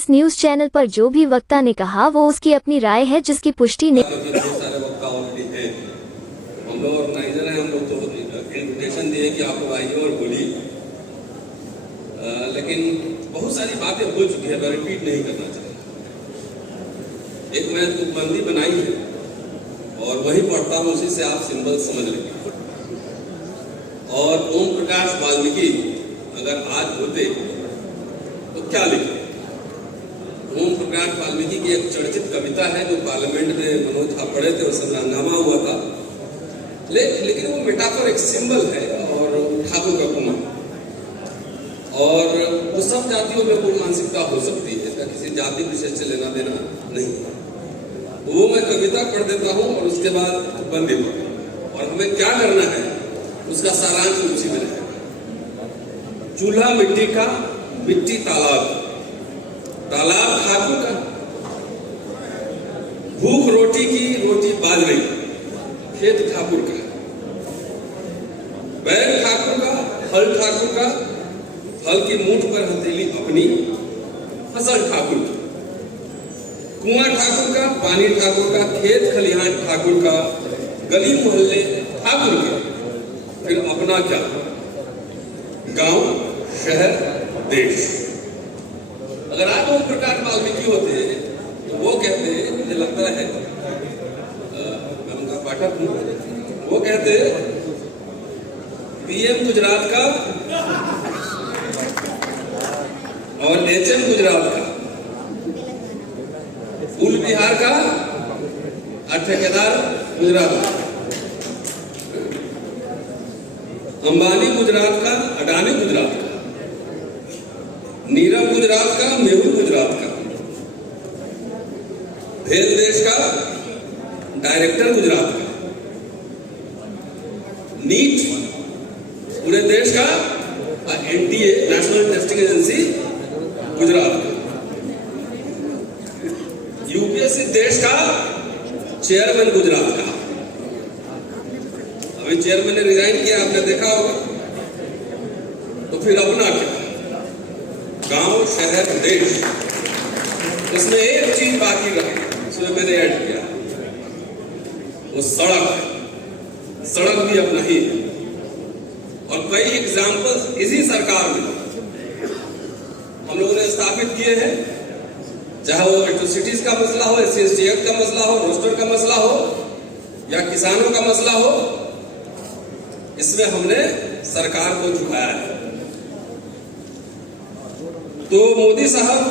इस news channel पर जो भी वक्ता ने कहा वो उसकी अपनी राय है जिसकी पुष्टि नहीं। बहुत सारे वक्ता ऑलरेडी हैं, हम लोग ऑर्गेनाइजर हैं, हम लोग तो इन्विटेशन दिए कि आप लोग आइए और बोलिए, लेकिन बहुत सारी बातें हो चुकी है, मैं रिपीट नहीं करना चाहता। एक मैं तुकबंदी बनाई है और वही पढ़ता हूँ, उसी से आप सिंबल समझ लेंगे। और ओम प्रकाश वाल्मीकि अगर आज होते तो क्या लिखे? ओम प्रकाश वाल्मीकि की एक चर्चित कविता है जो पार्लियामेंट में मनोज झा पढ़े थे, उस समय हंगामा हुआ था, लेकिन वो मेटाफर एक सिंबल है और ठाकुर का कुमार, और वो सब जातियों में कोई मानसिकता हो सकती है, इसका किसी जाति विशेष से लेना देना नहीं। तो वो मैं कविता पढ़ देता हूँ और उसके बाद बंदी पढ़, और हमें क्या करना है उसका सारांश उसी में रहेगा। चूल्हा मिट्टी का, मिट्टी तालाब, तालाब ठाकुर का, भूख रोटी की, रोटी बाजरे की, खेत ठाकुर का, बैल ठाकुर का, फल ठाकुर का, फल की मूठ पर हथेली अपनी, फसल ठाकुर की, कुआं ठाकुर का, पानी ठाकुर का, खेत खलिहान ठाकुर का, गली मोहल्ले ठाकुर के, फिर अपना क्या, गांव, शहर, देश। अगर आज ओम प्रकाश वाल्मीकि होते तो वो कहते, मुझे लगता है मैं उनका पाठक हूं, वो कहते पीएम गुजरात का और एचएम गुजरात का, कुल बिहार का और ठेकेदार गुजरात का, अंबानी गुजरात का, अडानी गुजरात का, नीरव गुजरात का, मेहुल गुजरात का, भेल देश का, डायरेक्टर गुजरात का, नीट पूरे देश का, और NTA national testing agency Gujarat का, यूपीएससी देश का चेयरमैन गुजरात का। अभी चेयरमैन ने रिजाइन किया, आपने देखा होगा। तो फिर अपना क्या, गांव, शहर, देश। इसमें एक चीज बाकी रही, उसमें मैंने ऐड किया, वो सड़क। सड़क भी अपना ही है, और कई एग्जाम्पल्स इसी सरकार में हम लोगों ने स्थापित किए हैं, चाहे वो एट्रोसिटीज का मसला हो, एससी एक्ट का मसला हो, रोस्टर का मसला हो, या किसानों का मसला हो, इसमें हमने सरकार को झुकाया है। तो मोदी साहब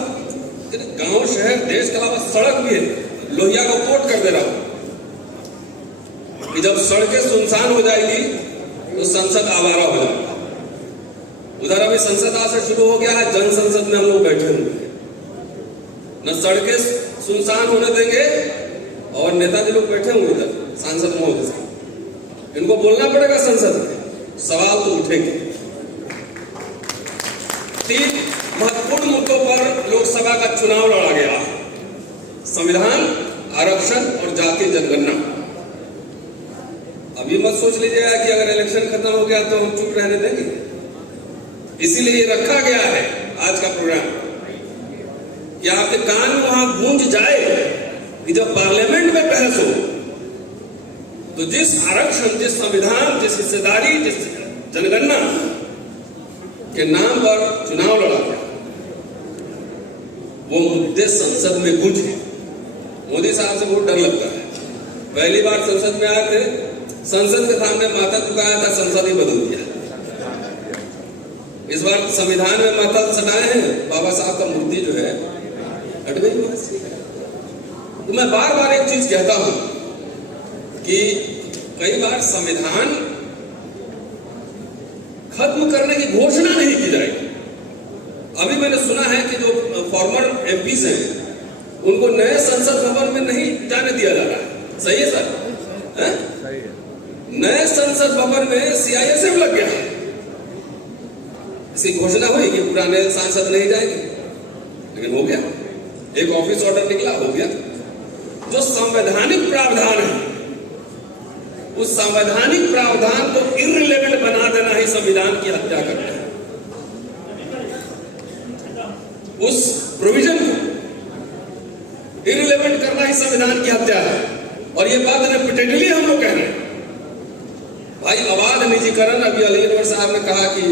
गांव, शहर, देश के अलावा सड़क भी है। लोहिया को कोट कर दे रहा हूं कि जब सड़कें सुनसान हो जाएगी तो संसद आवारा हो जाएगा। उधर अभी संसद आज से शुरू हो गया है, जन संसद में हम लोग बैठे हुए हैं, न सड़कें सुनसान होने देंगे और नेताजी लोग बैठे हुए इधर सांसद महोदय साहब, इनको बोलना पड़ेगा संसद में, सवाल तो उठेंगे। 3 महत्वपूर्ण मुद्दों पर लोकसभा का चुनाव लड़ा गया, संविधान, आरक्षण और जातीय जनगणना। अभी मत सोच लीजिएगा कि अगर इलेक्शन खत्म हो गया तो हम चुप रहने देंगे, इसीलिए रखा गया है आज का प्रोग्राम कि आपके कान में वहां गूंज जाए कि जब पार्लियामेंट में बहस हो तो जिस आरक्षण, जिस संविधान, जिस हिस्सेदारी, जिस जनगणना के नाम पर चुनाव लड़ा गया, वो मुद्दे संसद में गूंजे। मोदी साहब से बहुत डर लगता है। पहली बार संसद में आए थे, संसद के सामने माथा झुकाया था, संसद ही बदल दिया। इस बार संविधान में माथा सटाए हैं, बाबा साहब का मूर्ति जो है हट गई। तो मैं बार बार एक चीज कहता हूं कि कई बार संविधान खत्म करने की घोषणा नहीं की जाएगी। अभी मैंने सुना है कि जो फॉर्मर एमपीज हैं उनको नए संसद भवन में नहीं जाने दिया जा रहा है। सही है सर? सही है। नए संसद भवन में सीआईएसएफ लग गया, इसकी घोषणा हुई कि पुराने सांसद नहीं जाएंगे, लेकिन हो गया, एक ऑफिस ऑर्डर निकला, हो गया। जो संवैधानिक प्रावधान है, उस संवैधानिक प्रावधान को इररिलेवेंट बना देना ही संविधान की हत्या करना है। उस प्रोविजन को ही संविधान की हत्या है। और ये बात रिपीटेडली हम लोग कह रहे हैं। भाई अबाध निजीकरण, अभी अली अनवर साहब ने कहा कि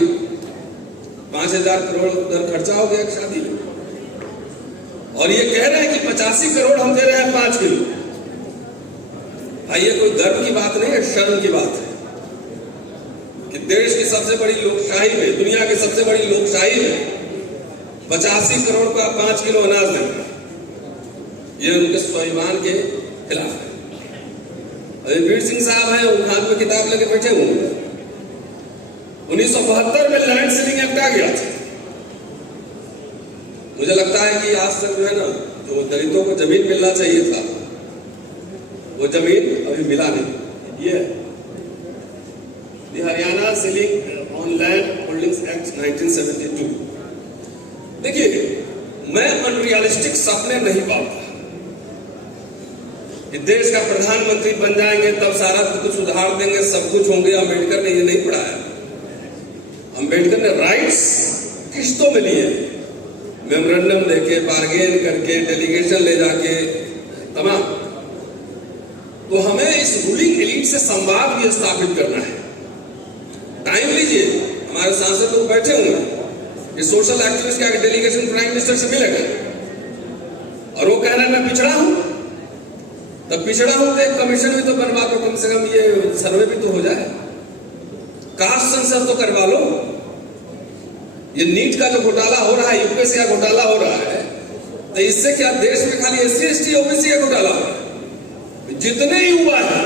5,000 करोड़ उधर खर्चा हो गया शादी में, और ये कह रहे हैं कि 85 करोड़ हम दे रहे हैं 5 किलो। भाई ये कोई गर्व की बात नहीं है, शर्म की बात है कि देश की सबसे बड़ी लोकशाही में, दुनिया की सबसे बड़ी लोकशाही में 85 करोड़ का 5 किलो अनाज देना, ये उनके स्वाभिमान के खिलाफ है। वीर सिंह साहब हैं, उन हाथ में किताब लेके बैठे हुए हैं। 1972 में लैंड सीलिंग एक्ट आ गया था। मुझे लगता है कि आज तक जो है ना, जो दलितों को जमीन मिलना चाहिए था, वो जमीन अभी मिला नहीं। ये Haryana ceiling on land holdings act 1972। देखिए, मैं अनरियलिस्टिक सपने नहीं पाता कि देश का प्रधानमंत्री बन जाएंगे तब सारा कुछ सुधार देंगे, सब कुछ होंगे। अम्बेडकर ने ये नहीं पढ़ाया। अम्बेडकर ने राइट्स किस्तों में लिए, मेमोरेंडम देके, बार्गेन करके, डेलीगेशन ले जाके, तमाम। तो हमें इस रूलिंग एलीट से संवाद भी स्थापित करना है। टाइम लीजिए, हमारे सांसद लोग बैठे हुए हैं, ये सोशल एक्टिविस्ट का डेलीगेशन प्राइम मिनिस्टर से मिलेगा और वो कह रहे हैं मैं पिछड़ा हूं। तब पिछड़ा हूं तो एक कमीशन भी तो बनवा दो, कम से कम ये सर्वे भी तो हो जाए, कास्ट सेंसस तो करवा लो। ये नीट का जो घोटाला हो रहा है, यूपीएससी का घोटाला हो रहा है, तो इससे क्या देश में खाली एससी एसटी ओबीसी का घोटाला हो रहा है? जितने युवा हैं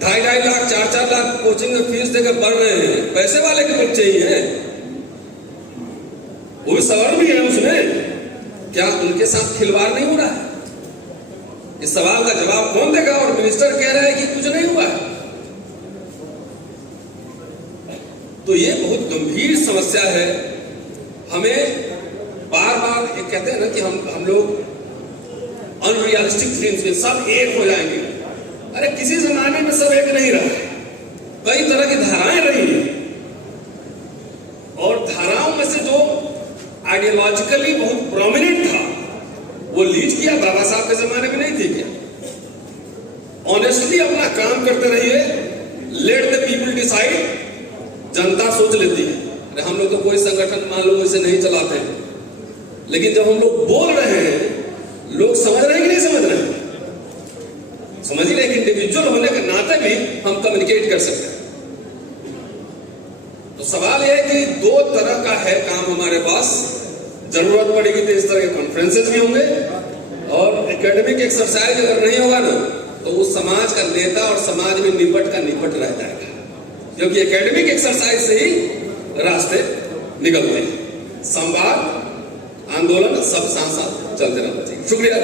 2.5 लाख 4 लाख कोचिंग में फीस देकर पढ़ रहे हैं, पैसे वाले के बच्चे ही हैं, वो भी सवाल भी है उसमें, क्या उनके साथ खिलवाड़ नहीं हो रहा है? इस सवाल का जवाब कौन देगा? और मिनिस्टर कह रहे हैं कि कुछ नहीं हुआ है। तो ये बहुत गंभीर समस्या है। हमें बार बार ये कहते हैं ना कि हम लोग अनरियलिस्टिक ड्रीम्स में सब एक हो जाएंगे। अरे किसी जमाने में सब एक नहीं रहा, कई तरह की धाराएं रही हैं, और धाराओं में से जो आइडियोलॉजिकली बहुत प्रोमिनेंट था वो लीड किया बाबा साहब के जमाने में नहीं थी क्या? ऑनेस्टली अपना काम करते रहिए, लेट द पीपल डिसाइड, जनता सोच लेती है। अरे हम लोग तो कोई संगठन मान लो वैसे नहीं चलाते हैं, लेकिन जब हम लोग बोल रहे हैं, लोग समझ रहे हैं कि नहीं समझ रहे हैं? समझ ही नहीं कि इंडिविजुअल होने के नाते भी हम कम्युनिकेट कर सकते हैं। तो सवाल यह है कि 2 तरह का है काम हमारे पास। जरूरत पड़ेगी तो इस तरह के कॉन्फ्रेंसेस भी होंगे, और एकेडमिक एक्सरसाइज अगर नहीं होगा ना, तो उस समाज का नेता और समाज में निपट का निपट रह जाएगा, क्योंकि एकेडमिक एक्सरसाइज से ही रास्ते निकलते हैं। संवाद, आंदोलन सब साथ साथ चलते रहना चाहिए। शुक्रिया।